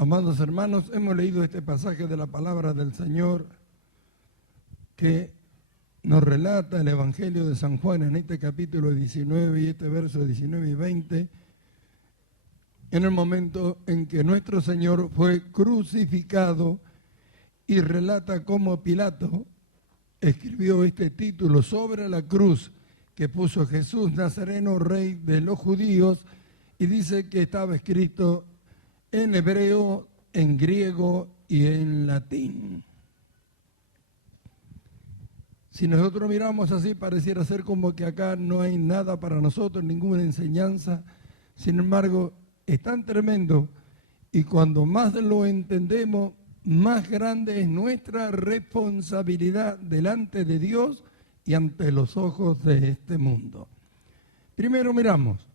Amados hermanos, hemos leído este pasaje de la palabra del Señor que nos relata el Evangelio de San Juan en este capítulo 19 y este verso 19 y 20, en el momento en que nuestro Señor fue crucificado, y relata cómo Pilato escribió este título sobre la cruz que puso Jesús Nazareno, Rey de los Judíos, y dice que estaba escrito en hebreo, en griego y en latín. Si nosotros miramos así, pareciera ser como que acá no hay nada para nosotros, ninguna enseñanza. Sin embargo, es tan tremendo, y cuando más lo entendemos, más grande es nuestra responsabilidad delante de Dios y ante los ojos de este mundo. Primero miramos,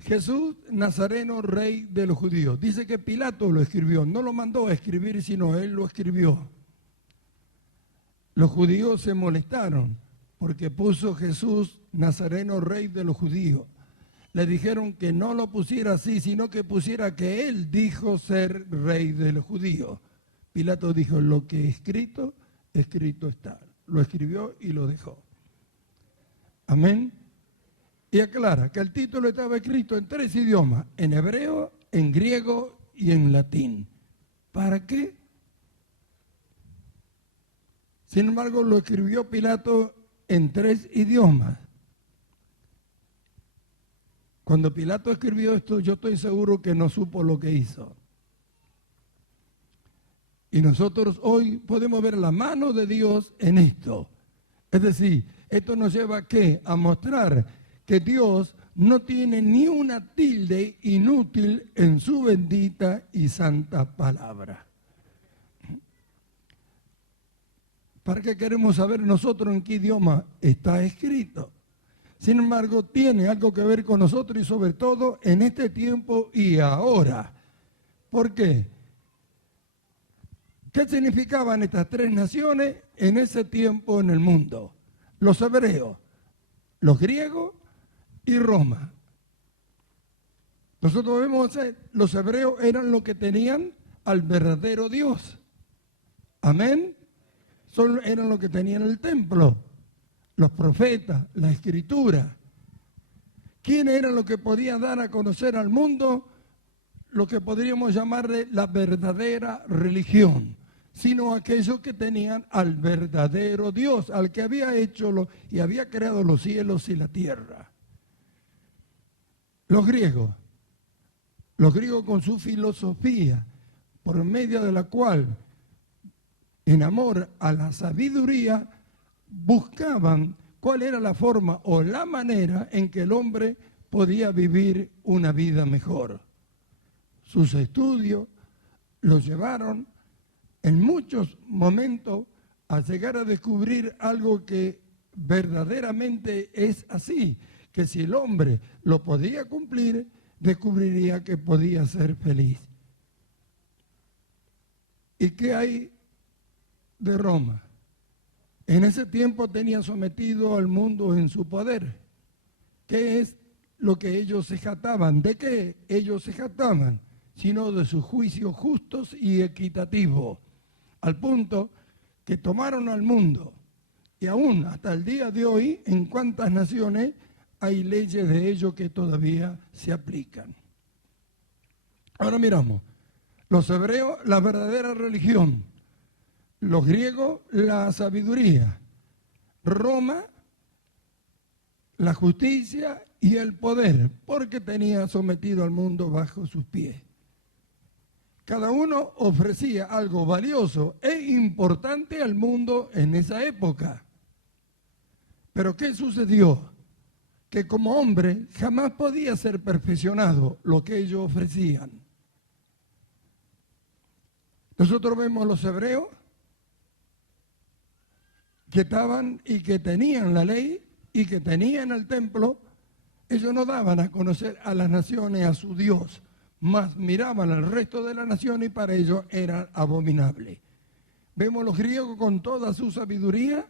Jesús Nazareno, Rey de los Judíos. Dice que Pilato lo escribió, no lo mandó a escribir, sino él lo escribió. Los judíos se molestaron porque puso Jesús Nazareno, Rey de los Judíos. Le dijeron que no lo pusiera así, sino que pusiera que él dijo ser Rey de los Judíos. Pilato dijo, lo que escrito, escrito está. Lo escribió y lo dejó. Amén. Y aclara que el título estaba escrito en 3 idiomas, en hebreo, en griego y en latín. ¿Para qué? Sin embargo, lo escribió Pilato en 3 idiomas. Cuando Pilato escribió esto, yo estoy seguro que no supo lo que hizo. Y nosotros hoy podemos ver la mano de Dios en esto. Es decir, esto nos lleva ¿a qué? A mostrar que Dios no tiene ni una tilde inútil en su bendita y santa palabra. ¿Para qué queremos saber nosotros en qué idioma está escrito? Sin embargo, tiene algo que ver con nosotros y sobre todo en este tiempo y ahora. ¿Por qué? ¿Qué significaban estas 3 naciones en ese tiempo en el mundo? Los hebreos, los griegos y Roma. Nosotros vemos que los hebreos eran los que tenían al verdadero Dios. Amén. Eran los que tenían el templo, los profetas, la escritura. ¿Quién era lo que podía dar a conocer al mundo lo que podríamos llamarle la verdadera religión? Sino aquellos que tenían al verdadero Dios, al que había hecho y había creado los cielos y la tierra. Los griegos con su filosofía, por medio de la cual, en amor a la sabiduría, buscaban cuál era la forma o la manera en que el hombre podía vivir una vida mejor. Sus estudios los llevaron en muchos momentos a llegar a descubrir algo que verdaderamente es así, que si el hombre lo podía cumplir, descubriría que podía ser feliz. ¿Y qué hay de Roma? En ese tiempo tenían sometido al mundo en su poder. ¿Qué es lo que ellos se jactaban? ¿De qué ellos se jactaban? Sino de sus juicios justos y equitativos, al punto que tomaron al mundo. Y aún hasta el día de hoy, en cuántas naciones hay leyes de ellos que todavía se aplican. Ahora miramos, los hebreos, la verdadera religión; los griegos, la sabiduría; Roma, la justicia y el poder, porque tenía sometido al mundo bajo sus pies. Cada uno ofrecía algo valioso e importante al mundo en esa época. Pero ¿qué sucedió? Que como hombre jamás podía ser perfeccionado lo que ellos ofrecían. Nosotros vemos los hebreos que estaban y que tenían la ley y que tenían el templo. Ellos no daban a conocer a las naciones a su Dios, mas miraban al resto de la nación y para ellos era abominable. Vemos los griegos con toda su sabiduría,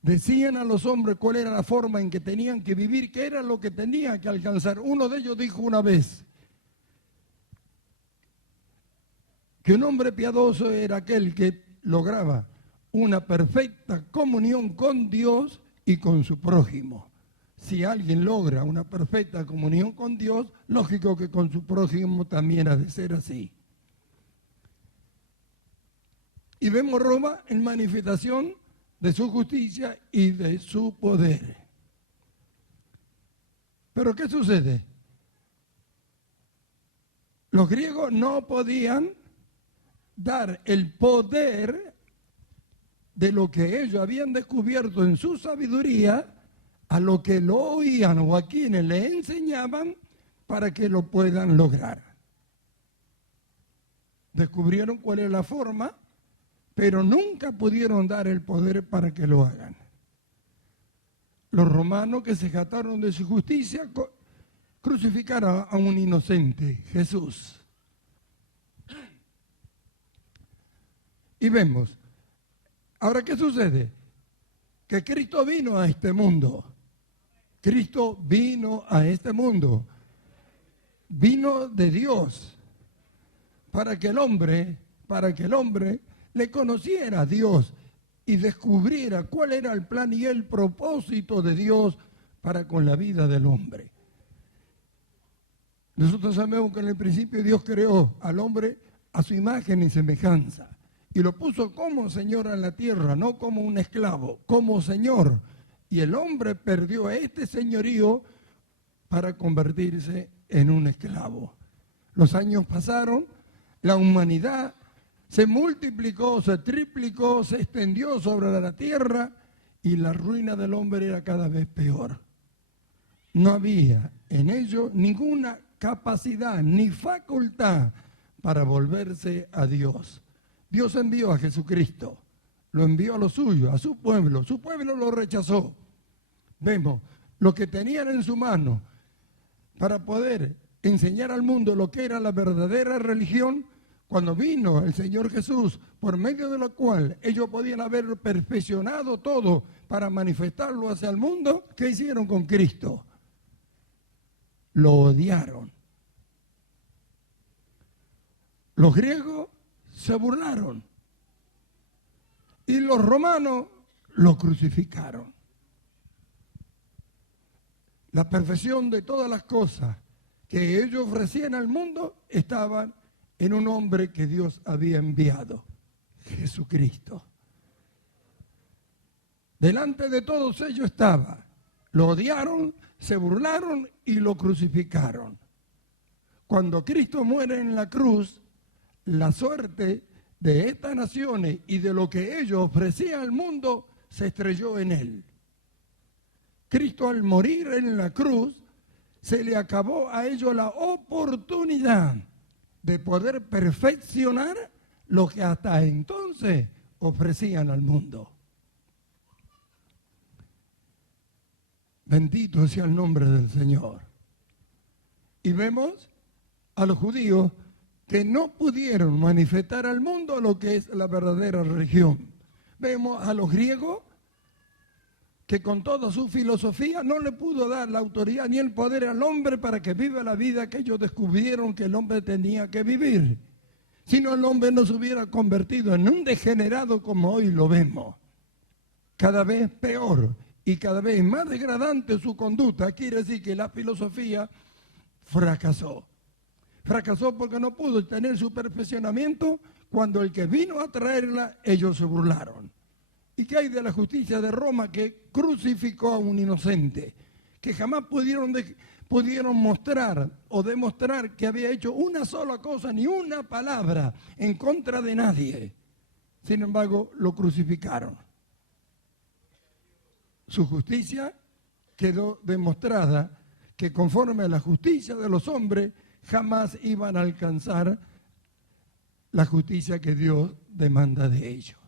decían a los hombres cuál era la forma en que tenían que vivir, qué era lo que tenían que alcanzar. Uno de ellos dijo una vez, que un hombre piadoso era aquel que lograba una perfecta comunión con Dios y con su prójimo. Si alguien logra una perfecta comunión con Dios, lógico que con su prójimo también ha de ser así. Y vemos Roma en manifestación de su justicia y de su poder. Pero ¿qué sucede? Los griegos no podían dar el poder de lo que ellos habían descubierto en su sabiduría a lo que lo oían o a quienes le enseñaban para que lo puedan lograr. Descubrieron cuál es la forma, pero nunca pudieron dar el poder para que lo hagan. Los romanos, que se jactaron de su justicia, crucificaron a un inocente, Jesús. Y vemos, ahora, ¿qué sucede? Que Cristo vino a este mundo. Cristo vino a este mundo. Vino de Dios para que el hombre le conociera a Dios y descubriera cuál era el plan y el propósito de Dios para con la vida del hombre. Nosotros sabemos que en el principio Dios creó al hombre a su imagen y semejanza y lo puso como Señor en la tierra, no como un esclavo, como Señor. Y el hombre perdió este señorío para convertirse en un esclavo. Los años pasaron, la humanidad se multiplicó, se triplicó, se extendió sobre la tierra y la ruina del hombre era cada vez peor. No había en ello ninguna capacidad ni facultad para volverse a Dios. Dios envió a Jesucristo, lo envió a lo suyo, a su pueblo lo rechazó. Vemos lo que tenían en su mano para poder enseñar al mundo lo que era la verdadera religión. Cuando vino el Señor Jesús, por medio de lo cual ellos podían haber perfeccionado todo para manifestarlo hacia el mundo, ¿qué hicieron con Cristo? Lo odiaron. Los griegos se burlaron y los romanos lo crucificaron. La perfección de todas las cosas que ellos ofrecían al mundo estaban en un hombre que Dios había enviado, Jesucristo. Delante de todos ellos estaba. Lo odiaron, se burlaron y lo crucificaron. Cuando Cristo muere en la cruz, la suerte de estas naciones y de lo que ellos ofrecían al mundo se estrelló en él. Cristo, al morir en la cruz, se le acabó a ellos la oportunidad de poder perfeccionar lo que hasta entonces ofrecían al mundo. Bendito sea el nombre del Señor. Y vemos a los judíos que no pudieron manifestar al mundo lo que es la verdadera religión. Vemos a los griegos que con toda su filosofía no le pudo dar la autoridad ni el poder al hombre para que viva la vida que ellos descubrieron que el hombre tenía que vivir. Si no, el hombre no se hubiera convertido en un degenerado como hoy lo vemos. Cada vez peor y cada vez más degradante su conducta. Quiere decir que la filosofía fracasó. Fracasó porque no pudo tener su perfeccionamiento cuando el que vino a traerla, ellos se burlaron. ¿Y qué hay de la justicia de Roma que crucificó a un inocente? Que jamás pudieron mostrar o demostrar que había hecho una sola cosa, ni una palabra en contra de nadie. Sin embargo, lo crucificaron. Su justicia quedó demostrada que conforme a la justicia de los hombres, jamás iban a alcanzar la justicia que Dios demanda de ellos.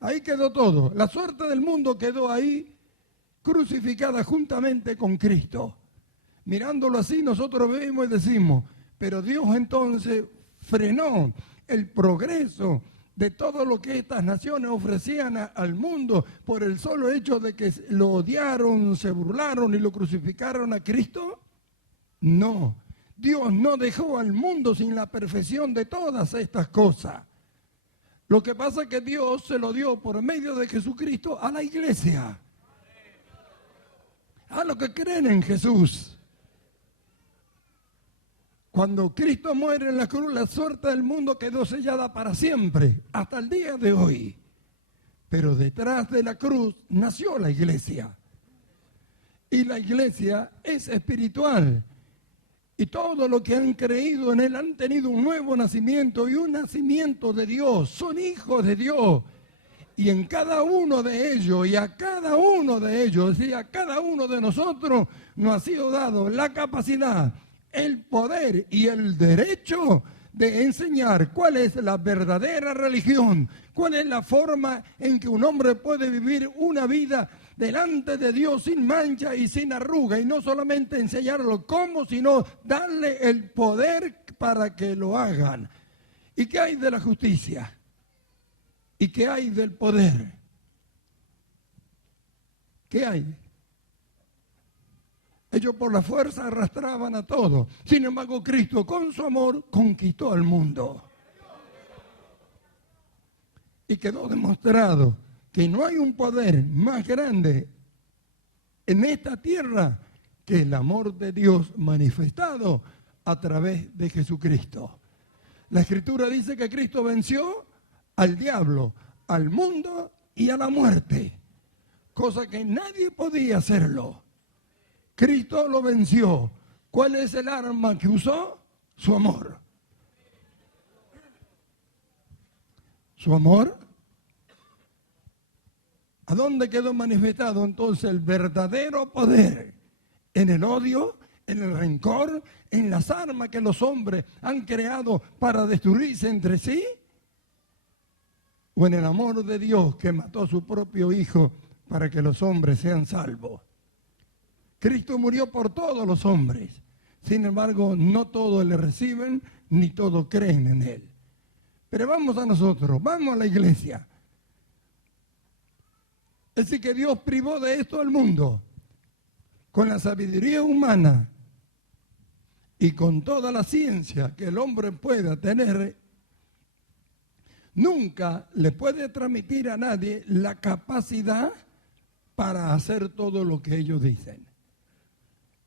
Ahí quedó todo. La suerte del mundo quedó ahí crucificada juntamente con Cristo. Mirándolo así, nosotros vemos y decimos, pero Dios entonces frenó el progreso de todo lo que estas naciones ofrecían al mundo por el solo hecho de que lo odiaron, se burlaron y lo crucificaron a Cristo. No. Dios no dejó al mundo sin la perfección de todas estas cosas. Lo que pasa es que Dios se lo dio por medio de Jesucristo a la iglesia, a los que creen en Jesús. Cuando Cristo muere en la cruz, la suerte del mundo quedó sellada para siempre, hasta el día de hoy. Pero detrás de la cruz nació la iglesia. Y la iglesia es espiritual. Y todos los que han creído en Él han tenido un nuevo nacimiento y un nacimiento de Dios. Son hijos de Dios. Y en cada uno de ellos, y a cada uno de ellos, y a cada uno de nosotros, nos ha sido dado la capacidad, el poder y el derecho de enseñar cuál es la verdadera religión, cuál es la forma en que un hombre puede vivir una vida delante de Dios sin mancha y sin arruga, y no solamente enseñarlo cómo, sino darle el poder para que lo hagan. ¿Y qué hay de la justicia? ¿Y qué hay del poder? ¿Qué hay? Ellos por la fuerza arrastraban a todos. Sin embargo, Cristo con su amor conquistó al mundo. Y quedó demostrado que no hay un poder más grande en esta tierra que el amor de Dios manifestado a través de Jesucristo. La Escritura dice que Cristo venció al diablo, al mundo y a la muerte, cosa que nadie podía hacerlo. Cristo lo venció. ¿Cuál es el arma que usó? Su amor. Su amor. ¿A dónde quedó manifestado entonces el verdadero poder? En el odio, en el rencor, en las armas que los hombres han creado para destruirse entre sí, o en el amor de Dios que mató a su propio Hijo para que los hombres sean salvos. Cristo murió por todos los hombres. Sin embargo, no todos le reciben ni todos creen en Él. Pero vamos a nosotros, vamos a la iglesia. Es decir, que Dios privó de esto al mundo con la sabiduría humana y con toda la ciencia que el hombre pueda tener. Nunca le puede transmitir a nadie la capacidad para hacer todo lo que ellos dicen.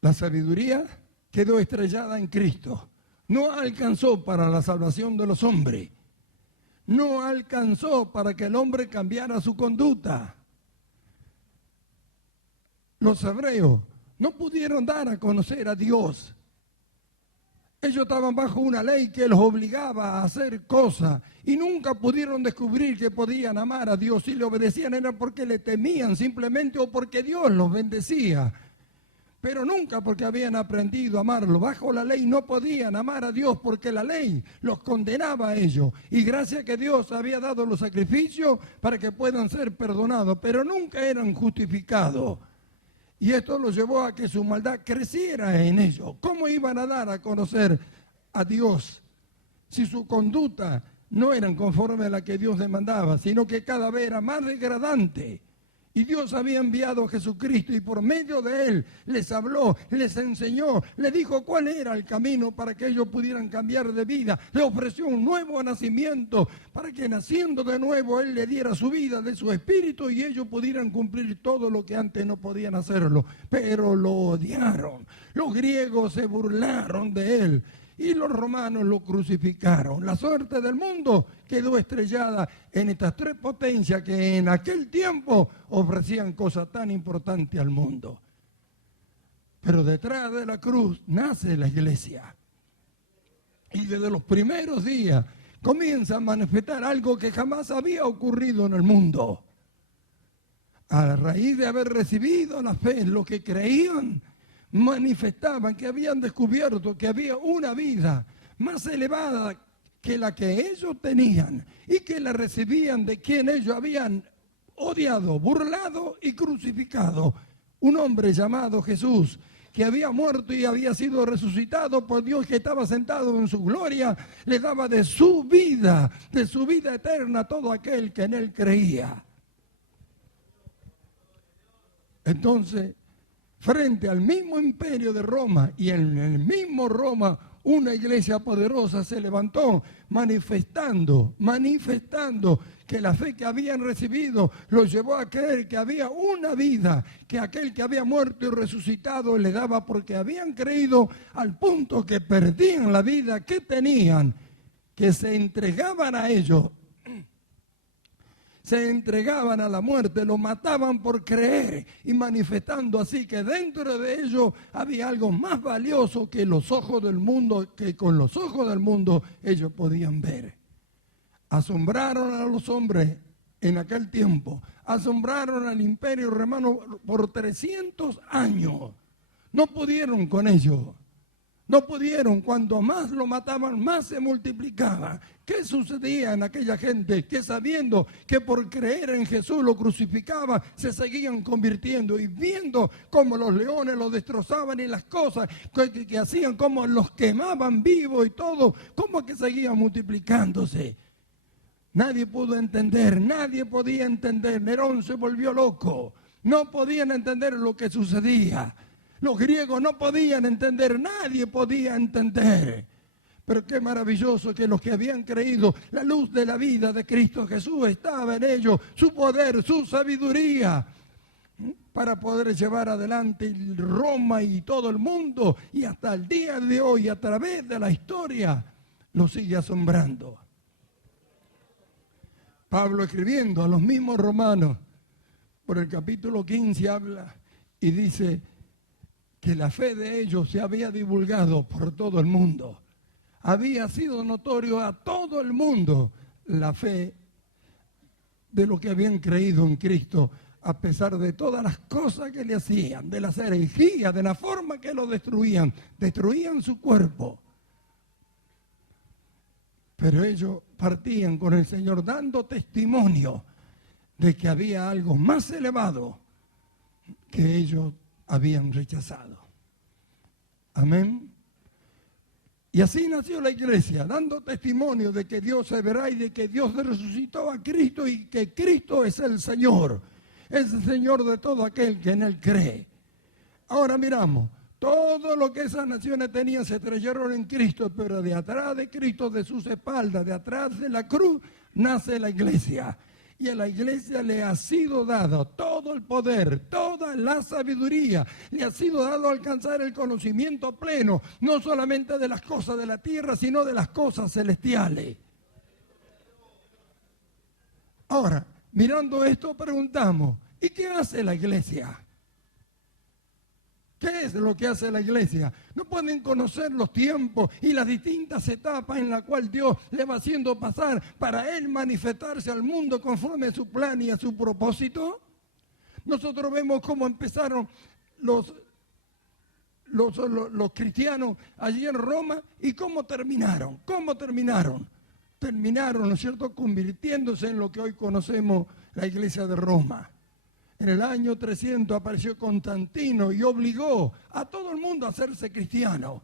La sabiduría quedó estrellada en Cristo. No alcanzó para la salvación de los hombres. No alcanzó para que el hombre cambiara su conducta. Los hebreos no pudieron dar a conocer a Dios. Ellos estaban bajo una ley que los obligaba a hacer cosas y nunca pudieron descubrir que podían amar a Dios. Si le obedecían era porque le temían simplemente o porque Dios los bendecía. Pero nunca porque habían aprendido a amarlo. Bajo la ley no podían amar a Dios porque la ley los condenaba a ellos. Y gracias a que Dios había dado los sacrificios para que puedan ser perdonados, pero nunca eran justificados. Y esto los llevó a que su maldad creciera en ellos. ¿Cómo iban a dar a conocer a Dios si su conducta no era conforme a la que Dios demandaba, sino que cada vez era más degradante? Y Dios había enviado a Jesucristo y por medio de Él les habló, les enseñó, les dijo cuál era el camino para que ellos pudieran cambiar de vida. Le ofreció un nuevo nacimiento para que naciendo de nuevo Él le diera su vida de su espíritu y ellos pudieran cumplir todo lo que antes no podían hacerlo. Pero lo odiaron. Los griegos se burlaron de Él. Y los romanos lo crucificaron. La suerte del mundo quedó estrellada en estas tres potencias que en aquel tiempo ofrecían cosas tan importantes al mundo. Pero detrás de la cruz nace la iglesia. Y desde los primeros días comienza a manifestar algo que jamás había ocurrido en el mundo. A raíz de haber recibido la fe, los que creían manifestaban que habían descubierto que había una vida más elevada que la que ellos tenían y que la recibían de quien ellos habían odiado, burlado y crucificado. Un hombre llamado Jesús, que había muerto y había sido resucitado por Dios, que estaba sentado en su gloria, le daba de su vida eterna a todo aquel que en Él creía. Entonces, frente al mismo imperio de Roma, y en el mismo Roma una iglesia poderosa se levantó manifestando que la fe que habían recibido los llevó a creer que había una vida, que aquel que había muerto y resucitado le daba, porque habían creído al punto que perdían la vida que tenían, que se entregaban a ellos. Se entregaban a la muerte, lo mataban por creer, y manifestando así que dentro de ellos había algo más valioso que los ojos del mundo, que con los ojos del mundo ellos podían ver. Asombraron a los hombres en aquel tiempo, asombraron al imperio romano por 300 años. No pudieron con ellos. No pudieron, cuando más lo mataban, más se multiplicaba. ¿Qué sucedía en aquella gente? Que sabiendo que por creer en Jesús lo crucificaba, se seguían convirtiendo, y viendo cómo los leones los destrozaban y las cosas que hacían, cómo los quemaban vivos y todo, cómo que seguían multiplicándose. Nadie pudo entender, nadie podía entender. Nerón se volvió loco. No podían entender lo que sucedía. Los griegos no podían entender, nadie podía entender. Pero qué maravilloso que los que habían creído, la luz de la vida de Cristo Jesús estaba en ellos, su poder, su sabiduría, para poder llevar adelante Roma y todo el mundo, y hasta el día de hoy, a través de la historia, lo sigue asombrando. Pablo, escribiendo a los mismos romanos, por el capítulo 15 habla y dice que la fe de ellos se había divulgado por todo el mundo. Había sido notorio a todo el mundo la fe de lo que habían creído en Cristo, a pesar de todas las cosas que le hacían, de las herejías, de la forma que lo destruían su cuerpo. Pero ellos partían con el Señor dando testimonio de que había algo más elevado que ellos habían rechazado. Amén. Y así nació la iglesia, dando testimonio de que Dios se verá y de que Dios resucitó a Cristo y que Cristo es el Señor de todo aquel que en Él cree. Ahora miramos, todo lo que esas naciones tenían se estrellaron en Cristo, pero de atrás de Cristo, de sus espaldas, de atrás de la cruz, nace la iglesia. Y a la iglesia le ha sido dado todo el poder, toda la sabiduría, le ha sido dado alcanzar el conocimiento pleno, no solamente de las cosas de la tierra, sino de las cosas celestiales. Ahora, mirando esto, preguntamos, ¿y qué hace la iglesia? ¿Qué es lo que hace la iglesia? No pueden conocer los tiempos y las distintas etapas en las cuales Dios le va haciendo pasar para Él manifestarse al mundo conforme a su plan y a su propósito. Nosotros vemos cómo empezaron los cristianos allí en Roma y cómo terminaron. Terminaron, ¿no es cierto?, convirtiéndose en lo que hoy conocemos la iglesia de Roma. En el año 300 apareció Constantino y obligó a todo el mundo a hacerse cristiano.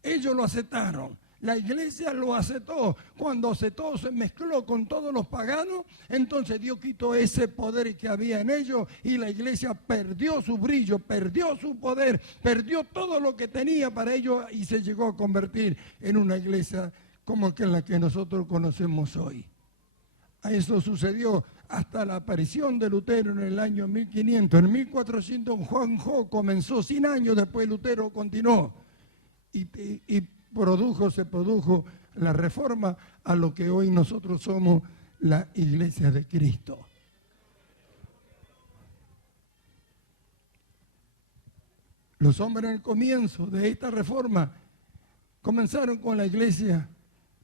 Ellos lo aceptaron. La iglesia lo aceptó. Cuando aceptó, se mezcló con todos los paganos. Entonces Dios quitó ese poder que había en ellos y la iglesia perdió su brillo, perdió su poder, perdió todo lo que tenía para ellos y se llegó a convertir en una iglesia como que la que nosotros conocemos hoy. A eso sucedió hasta la aparición de Lutero en el año 1500. En 1400 Juan Hus comenzó, 100 años después Lutero continuó y se produjo la reforma a lo que hoy nosotros somos la iglesia de Cristo. Los hombres en el comienzo de esta reforma comenzaron con la iglesia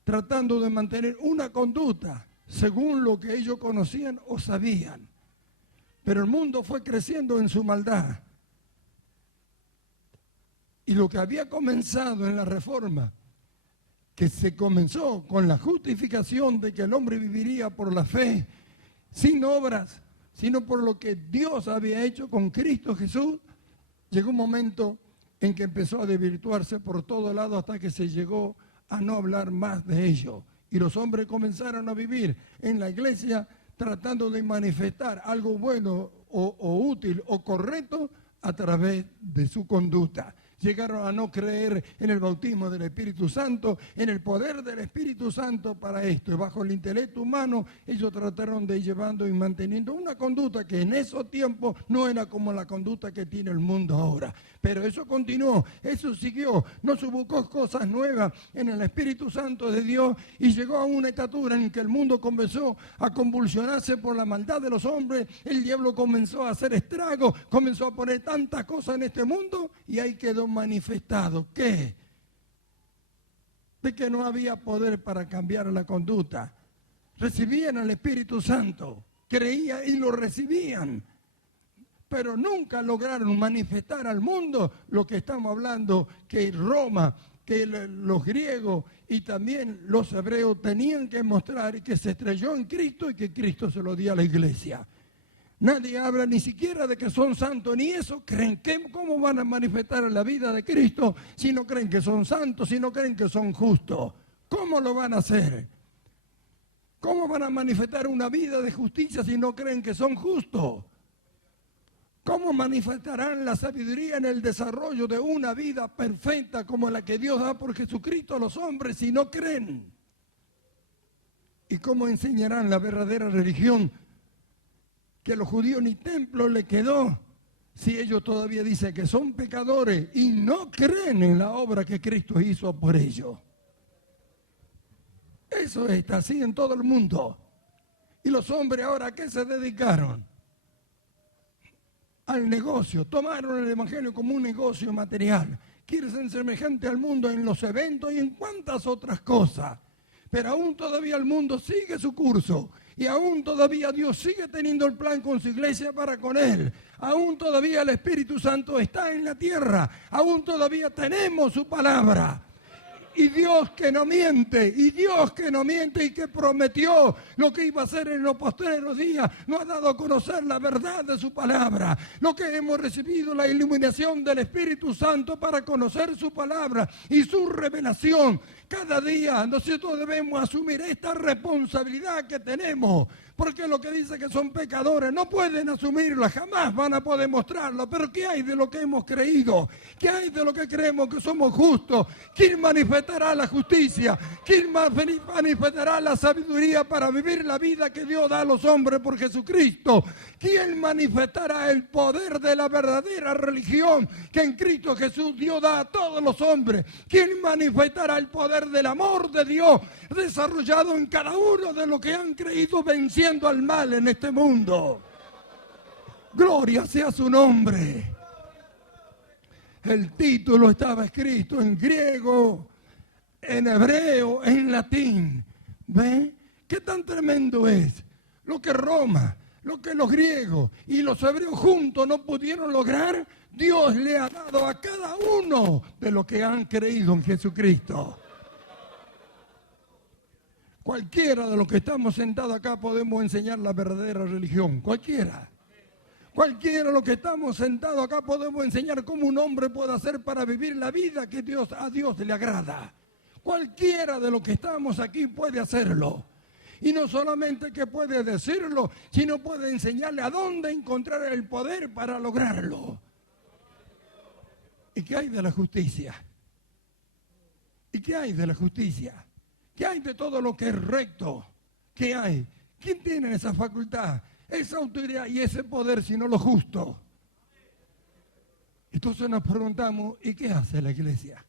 tratando de mantener una conducta según lo que ellos conocían o sabían. Pero el mundo fue creciendo en su maldad. Y lo que había comenzado en la reforma, que se comenzó con la justificación de que el hombre viviría por la fe, sin obras, sino por lo que Dios había hecho con Cristo Jesús, llegó un momento en que empezó a desvirtuarse por todo lado hasta que se llegó a no hablar más de ello. Y los hombres comenzaron a vivir en la iglesia tratando de manifestar algo bueno o útil o correcto a través de su conducta. Llegaron a no creer en el bautismo del Espíritu Santo, en el poder del Espíritu Santo para esto. Y bajo el intelecto humano, ellos trataron de ir llevando y manteniendo una conducta que en esos tiempos no era como la conducta que tiene el mundo ahora. Pero eso continuó, eso siguió, no se buscó cosas nuevas en el Espíritu Santo de Dios y llegó a una estatura en que el mundo comenzó a convulsionarse por la maldad de los hombres, el diablo comenzó a hacer estragos, comenzó a poner tantas cosas en este mundo y ahí quedó manifestado. ¿Qué? De que no había poder para cambiar la conducta. Recibían al Espíritu Santo, creían y lo recibían, pero nunca lograron manifestar al mundo lo que estamos hablando, que Roma, que los griegos y también los hebreos tenían que mostrar, que se estrelló en Cristo y que Cristo se lo dio a la iglesia. Nadie habla ni siquiera de que son santos, ni eso creen. ¿Cómo van a manifestar la vida de Cristo si no creen que son santos, si no creen que son justos? ¿Cómo lo van a hacer? ¿Cómo van a manifestar una vida de justicia si no creen que son justos? ¿Cómo manifestarán la sabiduría en el desarrollo de una vida perfecta como la que Dios da por Jesucristo a los hombres si no creen? ¿Y cómo enseñarán la verdadera religión que a los judíos ni templo le quedó si ellos todavía dicen que son pecadores y no creen en la obra que Cristo hizo por ellos? Eso está así en todo el mundo. ¿Y los hombres ahora a qué se dedicaron? Al negocio. Tomaron el evangelio como un negocio material. Quieren ser semejante al mundo en los eventos y en cuantas otras cosas. Pero aún todavía el mundo sigue su curso. Y aún todavía Dios sigue teniendo el plan con su iglesia para con él. Aún todavía el Espíritu Santo está en la tierra. Aún todavía tenemos su palabra. Y Dios que no miente, y que prometió lo que iba a hacer en los postreros días, nos ha dado a conocer la verdad de su palabra. Lo que hemos recibido, la iluminación del Espíritu Santo para conocer su palabra y su revelación. Cada día nosotros debemos asumir esta responsabilidad que tenemos, porque lo que dice que son pecadores no pueden asumirla, jamás van a poder mostrarlo. Pero ¿qué hay de lo que hemos creído? ¿Qué hay de lo que creemos que somos justos? ¿Quién manifestará la justicia? ¿Quién manifestará la sabiduría para vivir la vida que Dios da a los hombres por Jesucristo? ¿Quién manifestará el poder de la verdadera religión que en Cristo Jesús Dios da a todos los hombres? ¿Quién manifestará el poder del amor de Dios desarrollado en cada uno de los que han creído venciendo al mal en este mundo? Gloria sea su nombre. El título estaba escrito en griego, en hebreo, en latín. ¿Ve? ¿Qué tan tremendo es? Lo que Roma, lo que los griegos y los hebreos juntos no pudieron lograr, Dios le ha dado a cada uno de los que han creído en Jesucristo. Cualquiera de los que estamos sentados acá podemos enseñar la verdadera religión, cualquiera. Cualquiera de los que estamos sentados acá podemos enseñar cómo un hombre puede hacer para vivir la vida que a Dios le agrada. Cualquiera de los que estamos aquí puede hacerlo. Y no solamente que puede decirlo, sino puede enseñarle a dónde encontrar el poder para lograrlo. ¿Y qué hay de la justicia? ¿Y qué hay de la justicia? ¿Qué hay de todo lo que es recto? ¿Qué hay? ¿Quién tiene esa facultad, esa autoridad y ese poder sino lo justo? Entonces nos preguntamos, ¿y qué hace la iglesia?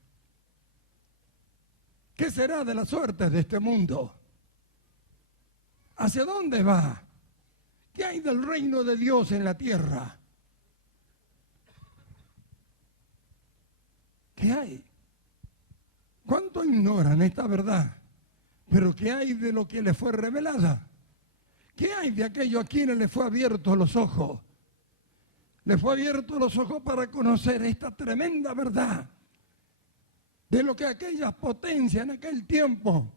¿Qué será de la suerte de este mundo? ¿Hacia dónde va? ¿Qué hay del reino de Dios en la tierra? ¿Qué hay? ¿Cuánto ignoran esta verdad? Pero ¿qué hay de lo que les fue revelada? ¿Qué hay de aquellos a quienes les fue abiertos los ojos? Les fue abiertos los ojos para conocer esta tremenda verdad de lo que aquellas potencias en aquel tiempo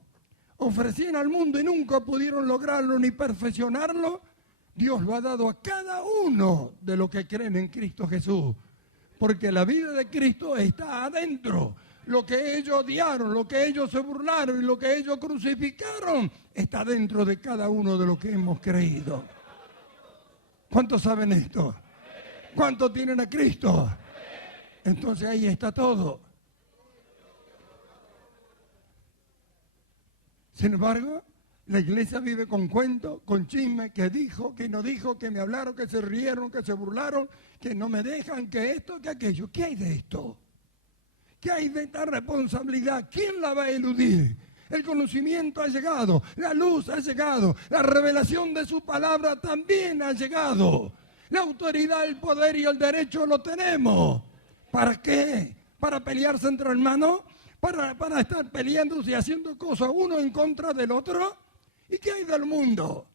ofrecían al mundo y nunca pudieron lograrlo ni perfeccionarlo. Dios lo ha dado a cada uno de los que creen en Cristo Jesús, porque la vida de Cristo está adentro. Lo que ellos odiaron, lo que ellos se burlaron y lo que ellos crucificaron está dentro de cada uno de los que hemos creído. ¿Cuántos saben esto? ¿Cuántos tienen a Cristo? Entonces ahí está todo. Sin embargo, la iglesia vive con cuentos, con chismes, que dijo, que no dijo, que me hablaron, que se rieron, que se burlaron, que no me dejan, que esto, que aquello. ¿Qué hay de esto? ¿Qué hay de esta responsabilidad? ¿Quién la va a eludir? El conocimiento ha llegado, la luz ha llegado, la revelación de su palabra también ha llegado. La autoridad, el poder y el derecho lo tenemos. ¿Para qué? ¿Para pelearse entre hermanos? ¿Para estar peleándose y haciendo cosas uno en contra del otro? ¿Y qué hay del mundo?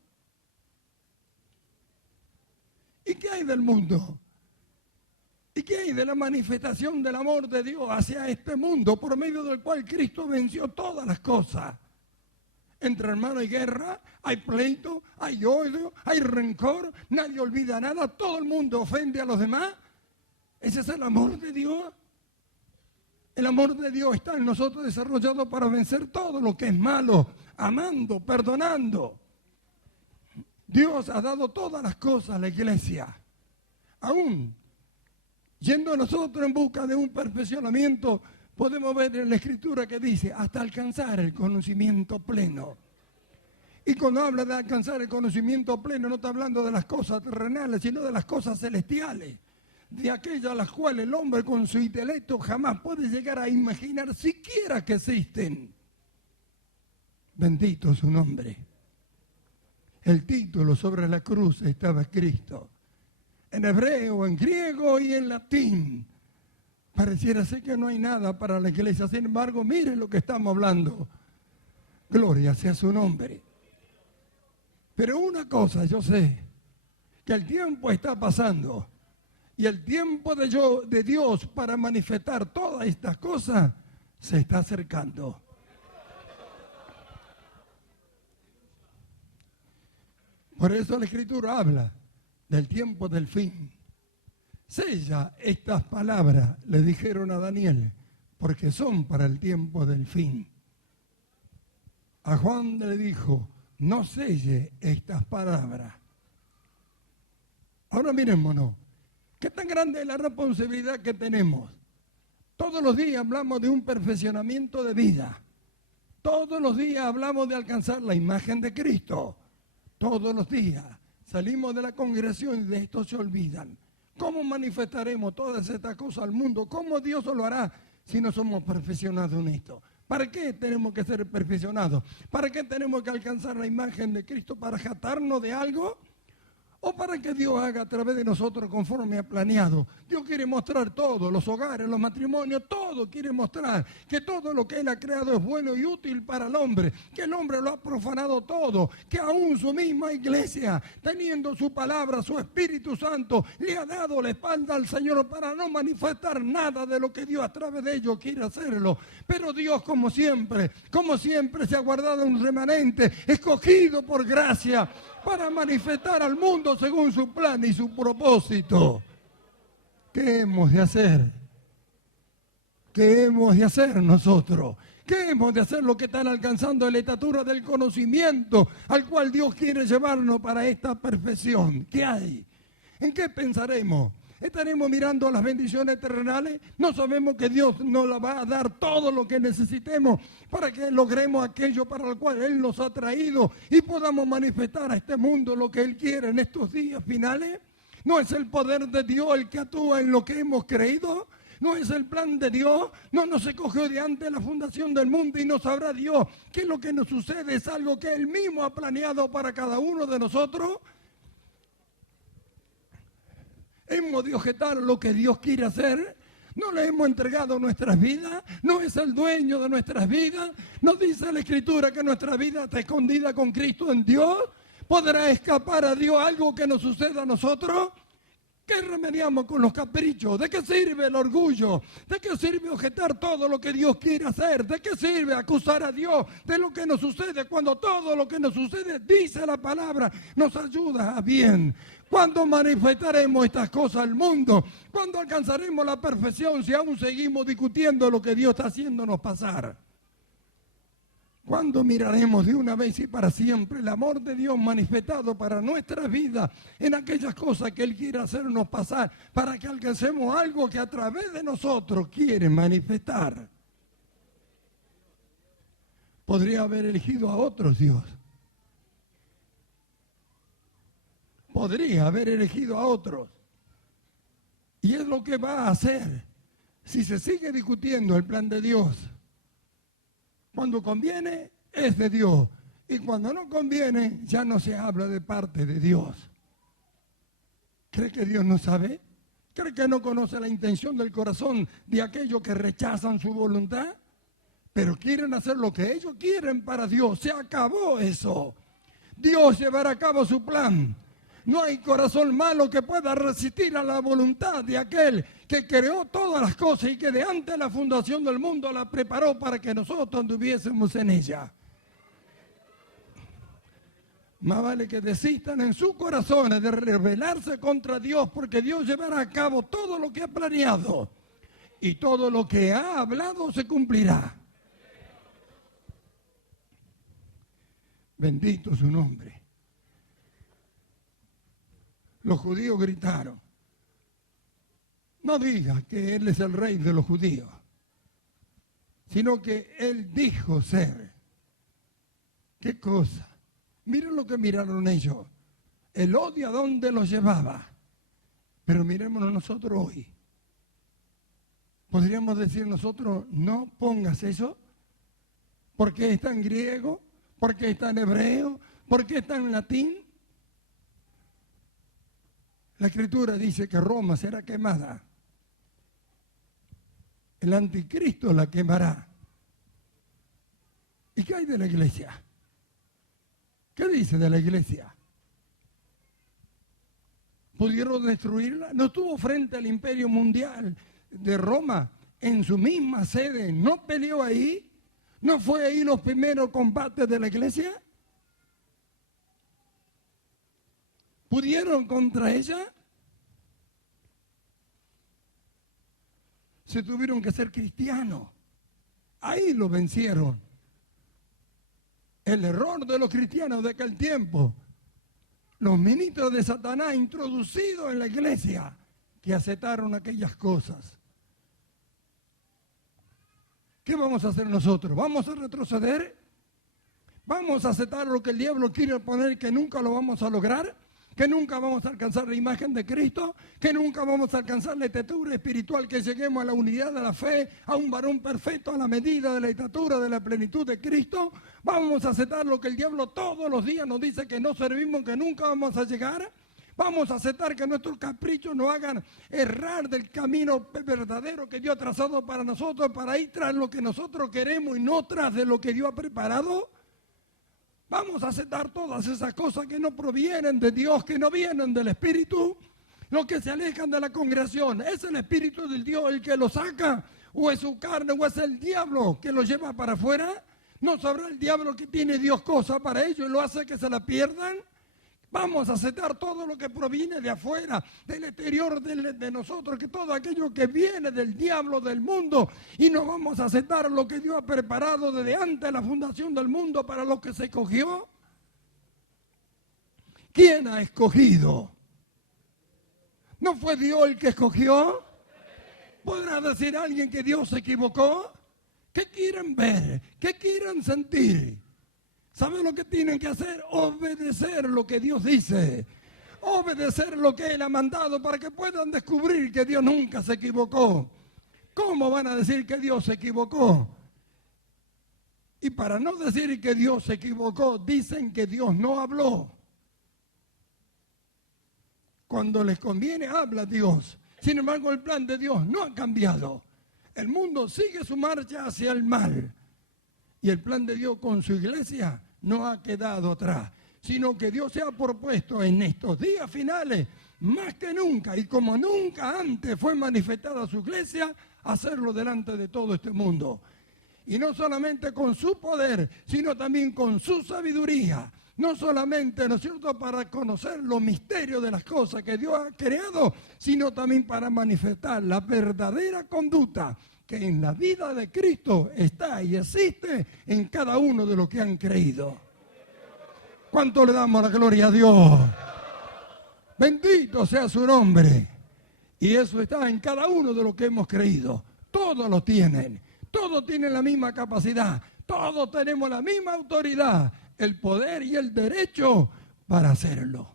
¿Y qué hay del mundo? ¿Y qué hay de la manifestación del amor de Dios hacia este mundo por medio del cual Cristo venció todas las cosas? Entre hermanos hay guerra, hay pleito, hay odio, hay rencor, nadie olvida nada, todo el mundo ofende a los demás. ¿Ese es el amor de Dios? El amor de Dios está en nosotros desarrollado para vencer todo lo que es malo, amando, perdonando. Dios ha dado todas las cosas a la iglesia. Aún yendo nosotros en busca de un perfeccionamiento, podemos ver en la Escritura que dice, hasta alcanzar el conocimiento pleno. Y cuando habla de alcanzar el conocimiento pleno, no está hablando de las cosas terrenales, sino de las cosas celestiales, de aquellas a las cuales el hombre con su intelecto jamás puede llegar a imaginar siquiera que existen. Bendito su nombre. El título sobre la cruz estaba Cristo. En hebreo, en griego y en latín. Pareciera ser que no hay nada para la iglesia. Sin embargo, miren lo que estamos hablando. Gloria sea su nombre. Pero una cosa yo sé, que el tiempo está pasando. Y el tiempo de Dios para manifestar todas estas cosas se está acercando. Por eso la Escritura habla del tiempo del fin. Sella estas palabras, le dijeron a Daniel, porque son para el tiempo del fin. A Juan le dijo, no selle estas palabras. Ahora mirémonos, ¿qué tan grande es la responsabilidad que tenemos? Todos los días hablamos de un perfeccionamiento de vida. Todos los días hablamos de alcanzar la imagen de Cristo. Todos los días. Salimos de la congregación y de esto se olvidan. ¿Cómo manifestaremos todas estas cosas al mundo? ¿Cómo Dios lo hará si no somos perfeccionados en esto? ¿Para qué tenemos que ser perfeccionados? ¿Para qué tenemos que alcanzar la imagen de Cristo? ¿Para jactarnos de algo? ¿O para que Dios haga a través de nosotros conforme ha planeado? Dios quiere mostrar todo, los hogares, los matrimonios, todo quiere mostrar. Que todo lo que Él ha creado es bueno y útil para el hombre. Que el hombre lo ha profanado todo. Que aún su misma iglesia, teniendo su palabra, su Espíritu Santo, le ha dado la espalda al Señor para no manifestar nada de lo que Dios a través de ellos quiere hacerlo. Pero Dios, como siempre se ha guardado un remanente escogido por gracia para manifestar al mundo según su plan y su propósito. ¿Qué hemos de hacer? ¿Qué hemos de hacer nosotros? ¿Qué hemos de hacer los que están alcanzando la estatura del conocimiento al cual Dios quiere llevarnos para esta perfección? ¿Qué hay? ¿En qué pensaremos? ¿Estaremos mirando las bendiciones terrenales? No sabemos que Dios nos la va a dar todo lo que necesitemos para que logremos aquello para el cual Él nos ha traído y podamos manifestar a este mundo lo que Él quiere en estos días finales. ¿No es el poder de Dios el que actúa en lo que hemos creído? ¿No es el plan de Dios? ¿No nos escogió de antes la fundación del mundo y no sabrá Dios que lo que nos sucede es algo que Él mismo ha planeado para cada uno de nosotros? Hemos de objetar lo que Dios quiere hacer. No le hemos entregado nuestras vidas. No es el dueño de nuestras vidas. Nos dice la Escritura que nuestra vida está escondida con Cristo en Dios. ¿Podrá escapar a Dios algo que nos suceda a nosotros? ¿Qué remediamos con los caprichos? ¿De qué sirve el orgullo? ¿De qué sirve objetar todo lo que Dios quiere hacer? ¿De qué sirve acusar a Dios de lo que nos sucede cuando todo lo que nos sucede, dice la palabra, nos ayuda a bien? ¿Cuándo manifestaremos estas cosas al mundo? ¿Cuándo alcanzaremos la perfección si aún seguimos discutiendo lo que Dios está haciéndonos pasar? ¿Cuándo miraremos de una vez y para siempre el amor de Dios manifestado para nuestras vidas en aquellas cosas que Él quiere hacernos pasar para que alcancemos algo que a través de nosotros quiere manifestar? Podría haber elegido a otros Dios. Podría haber elegido a otros. Y es lo que va a hacer si se sigue discutiendo el plan de Dios. Cuando conviene, es de Dios. Y cuando no conviene, ya no se habla de parte de Dios. ¿Cree que Dios no sabe? ¿Cree que no conoce la intención del corazón de aquellos que rechazan su voluntad? Pero quieren hacer lo que ellos quieren para Dios. Se acabó eso. Dios llevará a cabo su plan. No hay corazón malo que pueda resistir a la voluntad de aquel que creó todas las cosas y que de antes de la fundación del mundo la preparó para que nosotros anduviésemos en ella. Más vale que desistan en sus corazones de rebelarse contra Dios, porque Dios llevará a cabo todo lo que ha planeado y todo lo que ha hablado se cumplirá. Bendito su nombre. Los judíos gritaron: no diga que Él es el rey de los judíos, sino que Él dijo ser. ¿Qué cosa? Miren lo que miraron ellos. El odio a dónde los llevaba. Pero mirémonos nosotros hoy. Podríamos decir nosotros: no pongas eso, porque está en griego, porque está en hebreo, porque está en latín. La Escritura dice que Roma será quemada. El anticristo la quemará. ¿Y qué hay de la iglesia? ¿Qué dice de la iglesia? ¿Pudieron destruirla? ¿No estuvo frente al imperio mundial de Roma en su misma sede? ¿No peleó ahí? ¿No fue ahí los primeros combates de la iglesia? ¿Pudieron contra ella? Se tuvieron que ser cristianos. Ahí lo vencieron. El error de los cristianos de aquel tiempo, los ministros de Satanás introducidos en la iglesia, que aceptaron aquellas cosas. ¿Qué vamos a hacer nosotros? ¿Vamos a retroceder? ¿Vamos a aceptar lo que el diablo quiere poner, que nunca lo vamos a lograr? ¿Que nunca vamos a alcanzar la imagen de Cristo? ¿Que nunca vamos a alcanzar la estatura espiritual, que lleguemos a la unidad de la fe, a un varón perfecto a la medida de la estatura de la plenitud de Cristo? ¿Vamos a aceptar lo que el diablo todos los días nos dice que no servimos, que nunca vamos a llegar? ¿Vamos a aceptar que nuestros caprichos nos hagan errar del camino verdadero que Dios ha trazado para nosotros, para ir tras lo que nosotros queremos y no tras de lo que Dios ha preparado? Vamos a aceptar todas esas cosas que no provienen de Dios, que no vienen del Espíritu. Los que se alejan de la congregación, ¿es el Espíritu del Dios el que lo saca? ¿O es su carne? ¿O es el diablo que lo lleva para afuera? ¿No sabrá el diablo que tiene Dios cosas para ellos y lo hace que se la pierdan? Vamos a aceptar todo lo que proviene de afuera, del exterior de nosotros, que todo aquello que viene del diablo, del mundo, y no vamos a aceptar lo que Dios ha preparado desde antes de la fundación del mundo para lo que se escogió. ¿Quién ha escogido? ¿No fue Dios el que escogió? ¿Podrá decir alguien que Dios se equivocó? ¿Qué quieren ver? ¿Qué quieren sentir? ¿Saben lo que tienen que hacer? Obedecer lo que Dios dice. Obedecer lo que Él ha mandado para que puedan descubrir que Dios nunca se equivocó. ¿Cómo van a decir que Dios se equivocó? Y para no decir que Dios se equivocó, dicen que Dios no habló. Cuando les conviene, habla Dios. Sin embargo, el plan de Dios no ha cambiado. El mundo sigue su marcha hacia el mal. Y el plan de Dios con su iglesia no ha quedado atrás, sino que Dios se ha propuesto en estos días finales, más que nunca, y como nunca antes fue manifestada su iglesia, hacerlo delante de todo este mundo. Y no solamente con su poder, sino también con su sabiduría. No solamente, ¿no es cierto?, para conocer los misterios de las cosas que Dios ha creado, sino también para manifestar la verdadera conducta que en la vida de Cristo está y existe en cada uno de los que han creído. ¿Cuánto le damos la gloria a Dios? Bendito sea su nombre. Y eso está en cada uno de los que hemos creído. Todos lo tienen. Todos tienen la misma capacidad. Todos tenemos la misma autoridad, el poder y el derecho para hacerlo.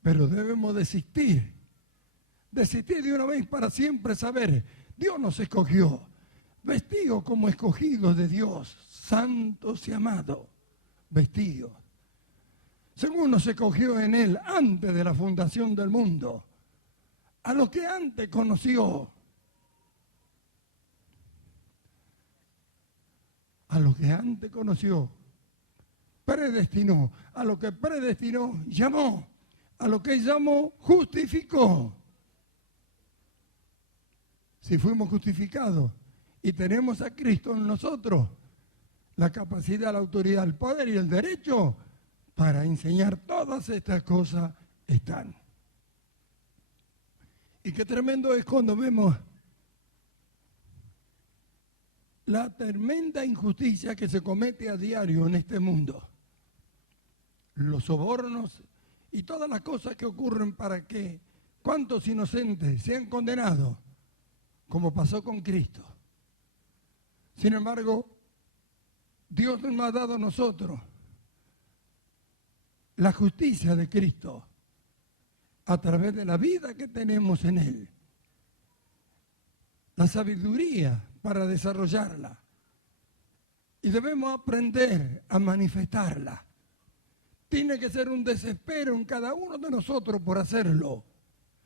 Pero debemos desistir de una vez para siempre, saber, Dios nos escogió, vestidos como escogidos de Dios, santos y amados, vestidos. Según nos escogió en Él antes de la fundación del mundo, a los que antes conoció, predestinó, a lo que predestinó, llamó, a lo que llamó, justificó. Si fuimos justificados y tenemos a Cristo en nosotros, la capacidad, la autoridad, el poder y el derecho para enseñar todas estas cosas están. Y qué tremendo es cuando vemos la tremenda injusticia que se comete a diario en este mundo. Los sobornos y todas las cosas que ocurren para que cuántos inocentes sean condenados, como pasó con Cristo. Sin embargo, Dios nos ha dado a nosotros la justicia de Cristo a través de la vida que tenemos en Él, la sabiduría para desarrollarla, y debemos aprender a manifestarla. Tiene que ser un desespero en cada uno de nosotros por hacerlo,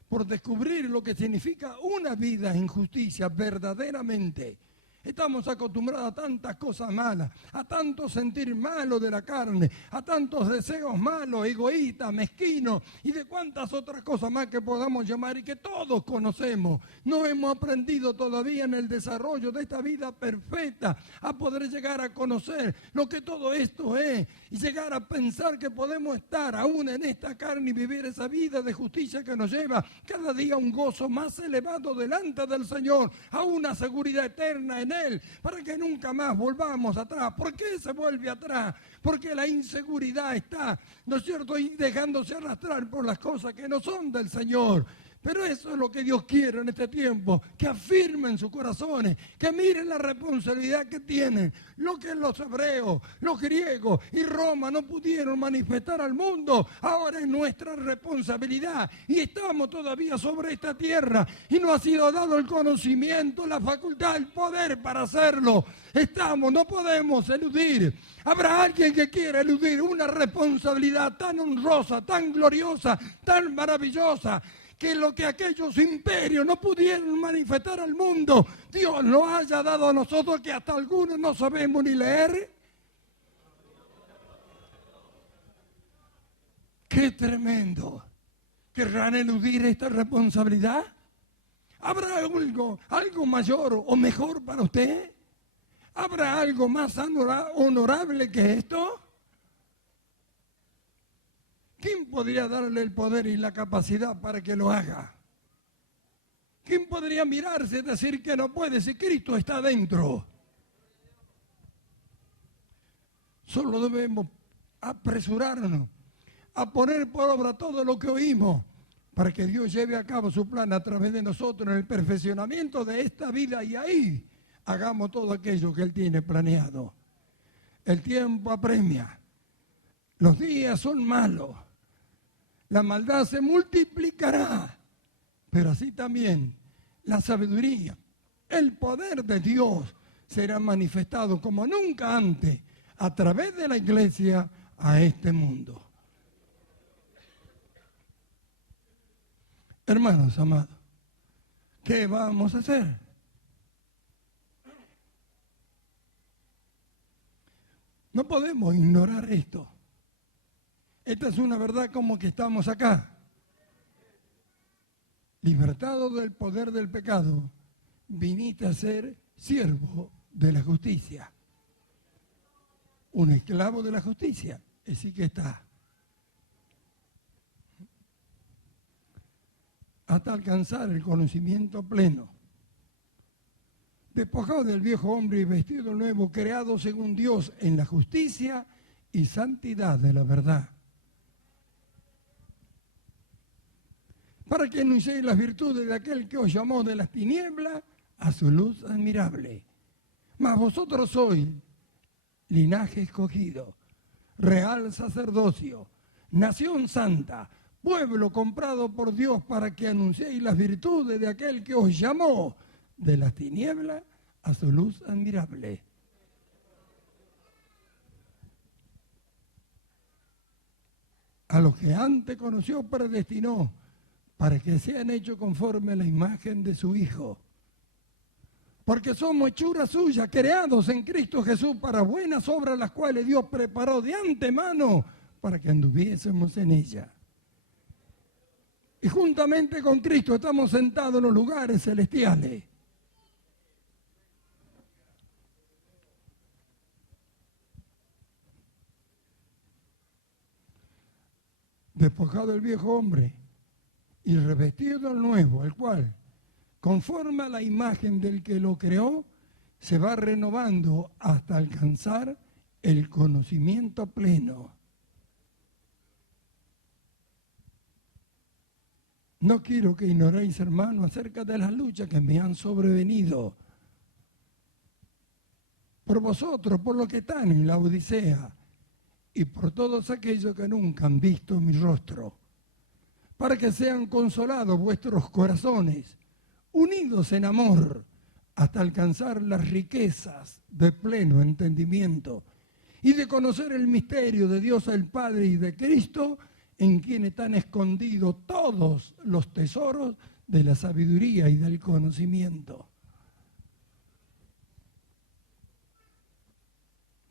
por descubrir lo que significa una vida en justicia verdaderamente. Estamos acostumbrados a tantas cosas malas, a tanto sentir malo de la carne, a tantos deseos malos, egoístas, mezquinos y de cuantas otras cosas más que podamos llamar y que todos conocemos. No hemos aprendido todavía en el desarrollo de esta vida perfecta a poder llegar a conocer lo que todo esto es y llegar a pensar que podemos estar aún en esta carne y vivir esa vida de justicia que nos lleva cada día a un gozo más elevado delante del Señor, a una seguridad eterna en Él, para que nunca más volvamos atrás. ¿Por qué se vuelve atrás? Porque la inseguridad está, ¿no es cierto?, y dejándose arrastrar por las cosas que no son del Señor. Pero eso es lo que Dios quiere en este tiempo, que afirmen sus corazones, que miren la responsabilidad que tienen. Lo que los hebreos, los griegos y Roma no pudieron manifestar al mundo, ahora es nuestra responsabilidad. Y estamos todavía sobre esta tierra y no ha sido dado el conocimiento, la facultad, el poder para hacerlo. No podemos eludir. Habrá alguien que quiera eludir una responsabilidad tan honrosa, tan gloriosa, tan maravillosa, que lo que aquellos imperios no pudieron manifestar al mundo, Dios nos haya dado a nosotros, que hasta algunos no sabemos ni leer. ¡Qué tremendo! ¿Querrán eludir esta responsabilidad? ¿Habrá algo mayor o mejor para usted? ¿Habrá algo más honorable que esto? ¿Quién podría darle el poder y la capacidad para que lo haga? ¿Quién podría mirarse y decir que no puede si Cristo está dentro? Solo debemos apresurarnos a poner por obra todo lo que oímos para que Dios lleve a cabo su plan a través de nosotros en el perfeccionamiento de esta vida, y ahí hagamos todo aquello que Él tiene planeado. El tiempo apremia, los días son malos, la maldad se multiplicará, pero así también la sabiduría, el poder de Dios será manifestado como nunca antes a través de la iglesia a este mundo. Hermanos amados, ¿qué vamos a hacer? No podemos ignorar esto. Esta es una verdad como que estamos acá, libertados del poder del pecado, viniste a ser siervo de la justicia, un esclavo de la justicia, así que está. hasta alcanzar el conocimiento pleno. Despojado del viejo hombre y vestido nuevo, creado según Dios en la justicia y santidad de la verdad. Para que anunciéis las virtudes de aquel que os llamó de las tinieblas a su luz admirable. Mas vosotros sois linaje escogido, real sacerdocio, nación santa, pueblo comprado por Dios, para que anunciéis las virtudes de aquel que os llamó de las tinieblas a su luz admirable. A los que antes conoció predestinó, para que sean hechos conforme a la imagen de su Hijo. Porque somos hechura suya, creados en Cristo Jesús para buenas obras, las cuales Dios preparó de antemano para que anduviésemos en ella. Y juntamente con Cristo estamos sentados en los lugares celestiales. Despojado el viejo hombre y revestido del nuevo, el cual, conforme a la imagen del que lo creó, se va renovando hasta alcanzar el conocimiento pleno. No quiero que ignoréis, hermanos, acerca de las luchas que me han sobrevenido por vosotros, por los que están en la Odisea, y por todos aquellos que nunca han visto mi rostro, para que sean consolados vuestros corazones, unidos en amor, hasta alcanzar las riquezas de pleno entendimiento y de conocer el misterio de Dios el Padre y de Cristo, en quien están escondidos todos los tesoros de la sabiduría y del conocimiento.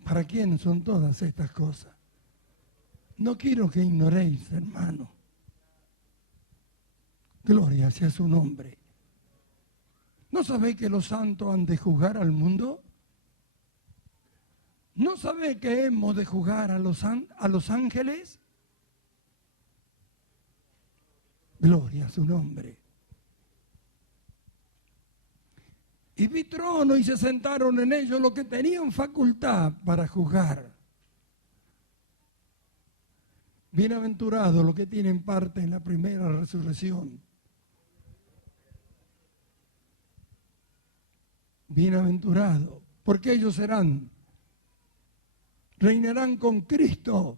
¿Para quién son todas estas cosas? No quiero que ignoréis, hermano. Gloria sea su nombre. ¿No sabéis que los santos han de juzgar al mundo? ¿No sabéis que hemos de juzgar a los ángeles? Gloria a su nombre. Y vi trono y se sentaron en ellos los que tenían facultad para juzgar. Bienaventurados los que tienen parte en la primera resurrección. Bienaventurados, porque ellos reinarán con Cristo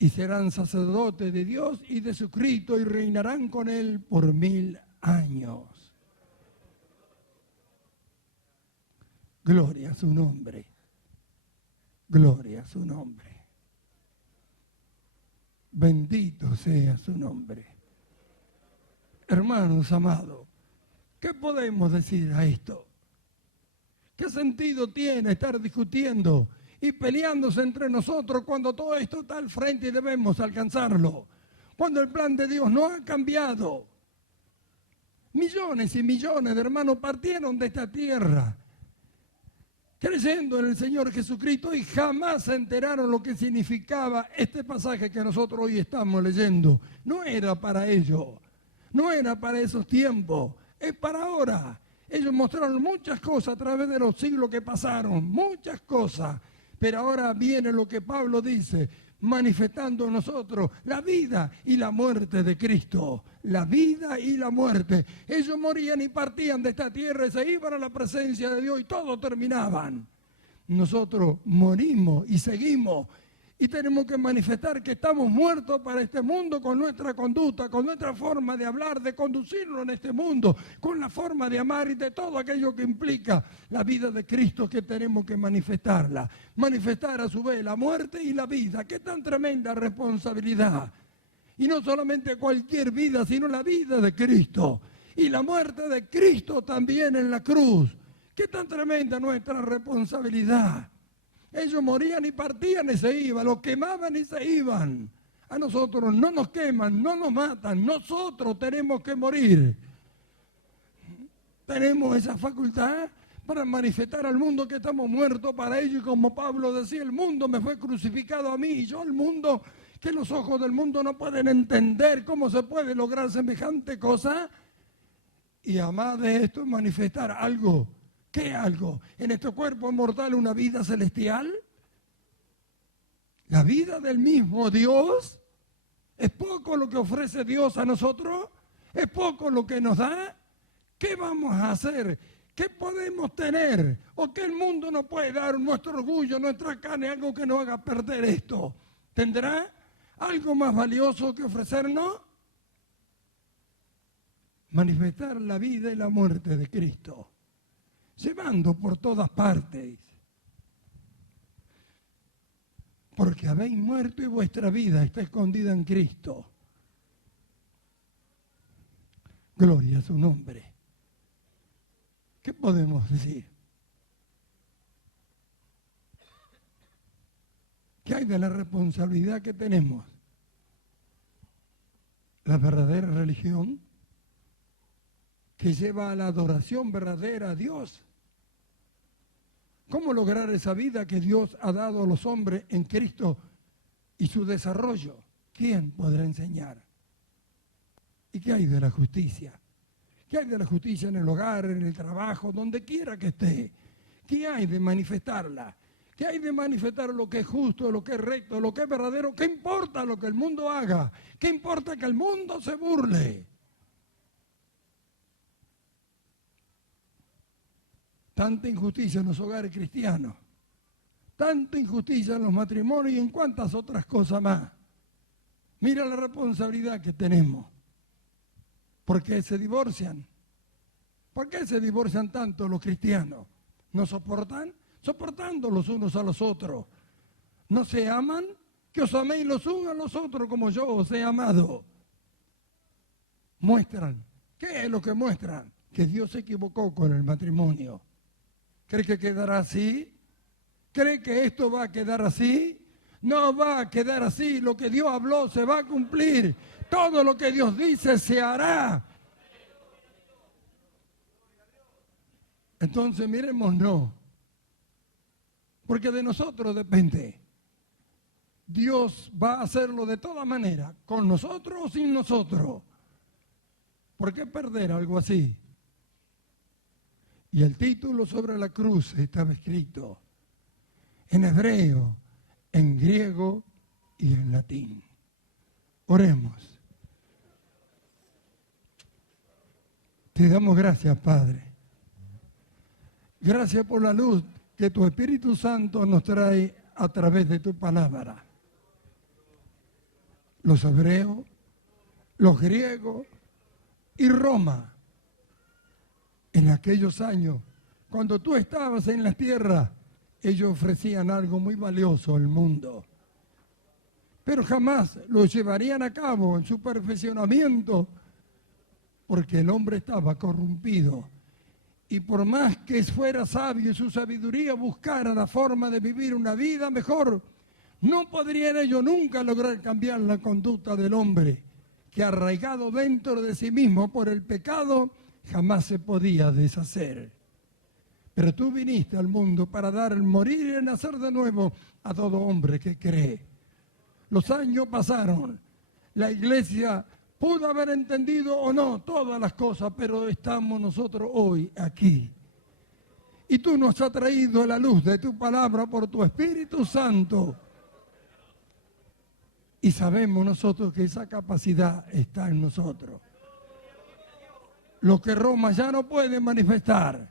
y serán sacerdotes de Dios y de su Cristo y reinarán con Él por 1000 años. Gloria a su nombre. Gloria a su nombre. Bendito sea su nombre. Hermanos amados, ¿qué podemos decir a esto? ¿Qué sentido tiene estar discutiendo y peleándose entre nosotros cuando todo esto está al frente y debemos alcanzarlo? Cuando el plan de Dios no ha cambiado. Millones y millones de hermanos partieron de esta tierra creyendo en el Señor Jesucristo y jamás se enteraron lo que significaba este pasaje que nosotros hoy estamos leyendo. No era para ellos, no era para esos tiempos, es para ahora. Ellos mostraron muchas cosas a través de los siglos que pasaron, muchas cosas, pero ahora viene lo que Pablo dice, manifestando en nosotros la vida y la muerte de Cristo, la vida y la muerte. Ellos morían y partían de esta tierra y se iban a la presencia de Dios y todos terminaban. Nosotros morimos y seguimos y tenemos que manifestar que estamos muertos para este mundo con nuestra conducta, con nuestra forma de hablar, de conducirnos en este mundo, con la forma de amar y de todo aquello que implica la vida de Cristo, que tenemos que manifestarla. Manifestar a su vez la muerte y la vida. ¡Qué tan tremenda responsabilidad! Y no solamente cualquier vida, sino la vida de Cristo. Y la muerte de Cristo también en la cruz. ¡Qué tan tremenda nuestra responsabilidad! Ellos morían y partían y se iban, los quemaban y se iban. A nosotros no nos queman, no nos matan, nosotros tenemos que morir. Tenemos esa facultad, para manifestar al mundo que estamos muertos para ello. Y como Pablo decía, el mundo me fue crucificado a mí y yo al mundo, que los ojos del mundo no pueden entender cómo se puede lograr semejante cosa. Y además de esto, manifestar algo. ¿Qué algo? En este cuerpo mortal una vida celestial. La vida del mismo Dios. ¿Es poco lo que ofrece Dios a nosotros? ¿Es poco lo que nos da? ¿Qué vamos a hacer? ¿Qué podemos tener? ¿O qué el mundo nos puede dar? Nuestro orgullo, nuestra carne, algo que nos haga perder esto. ¿Tendrá algo más valioso que ofrecernos? Manifestar la vida y la muerte de Cristo, llevando por todas partes. Porque habéis muerto y vuestra vida está escondida en Cristo. Gloria a su nombre. ¿Qué podemos decir? ¿Qué hay de la responsabilidad que tenemos? La verdadera religión que lleva a la adoración verdadera a Dios. ¿Cómo lograr esa vida que Dios ha dado a los hombres en Cristo y su desarrollo? ¿Quién podrá enseñar? ¿Y qué hay de la justicia? ¿Qué hay de la justicia en el hogar, en el trabajo, donde quiera que esté? ¿Qué hay de manifestarla? ¿Qué hay de manifestar lo que es justo, lo que es recto, lo que es verdadero? ¿Qué importa lo que el mundo haga? ¿Qué importa que el mundo se burle? Tanta injusticia en los hogares cristianos, tanta injusticia en los matrimonios y en cuantas otras cosas más. Mira la responsabilidad que tenemos. ¿Por qué se divorcian? ¿Por qué se divorcian tanto los cristianos? ¿No soportan? Soportando los unos a los otros. ¿No se aman? Que os améis los unos a los otros como yo os he amado. Muestran. ¿Qué es lo que muestran? Que Dios se equivocó con el matrimonio. ¿Cree que quedará así? ¿Cree que esto va a quedar así? No va a quedar así. Lo que Dios habló se va a cumplir. Todo lo que Dios dice se hará. Entonces miremos, no. Porque de nosotros depende. Dios va a hacerlo de toda manera, con nosotros o sin nosotros. ¿Por qué perder algo así? Y el título sobre la cruz estaba escrito en hebreo, en griego y en latín. Oremos. Te damos gracias, Padre. Gracias por la luz que tu Espíritu Santo nos trae a través de tu palabra. Los hebreos, los griegos y Roma. En aquellos años, cuando tú estabas en la tierra, ellos ofrecían algo muy valioso al mundo. Pero jamás lo llevarían a cabo en su perfeccionamiento, porque el hombre estaba corrompido. Y por más que fuera sabio y su sabiduría buscara la forma de vivir una vida mejor, no podrían ellos nunca lograr cambiar la conducta del hombre, que arraigado dentro de sí mismo por el pecado, jamás se podía deshacer. Pero tú viniste al mundo para dar el morir y nacer de nuevo a todo hombre que cree. Los años pasaron, la iglesia pudo haber entendido o no todas las cosas, pero estamos nosotros hoy aquí. Y tú nos has traído la luz de tu palabra por tu Espíritu Santo. Y sabemos nosotros que esa capacidad está en nosotros. Lo que Roma ya no puede manifestar,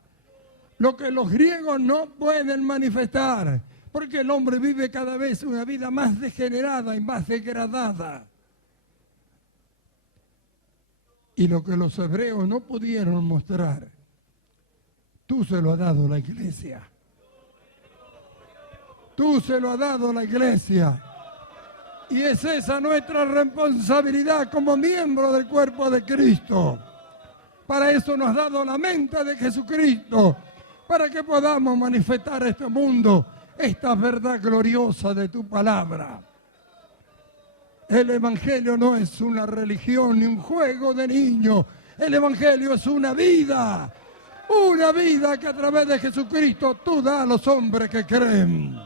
lo que los griegos no pueden manifestar, porque el hombre vive cada vez una vida más degenerada y más degradada. Y lo que los hebreos no pudieron mostrar, tú se lo has dado a la iglesia. Tú se lo has dado a la iglesia. Y es esa nuestra responsabilidad como miembro del cuerpo de Cristo. Para eso nos has dado la mente de Jesucristo, para que podamos manifestar a este mundo esta verdad gloriosa de tu palabra. El Evangelio no es una religión ni un juego de niños. El Evangelio es una vida. Una vida que a través de Jesucristo tú das a los hombres que creen.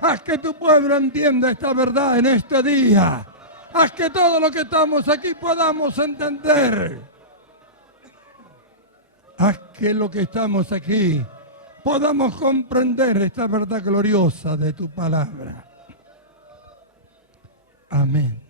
Haz que tu pueblo entienda esta verdad en este día. Haz que todos los que estamos aquí podamos entender. Haz que los que estamos aquí podamos comprender esta verdad gloriosa de tu palabra. Amén.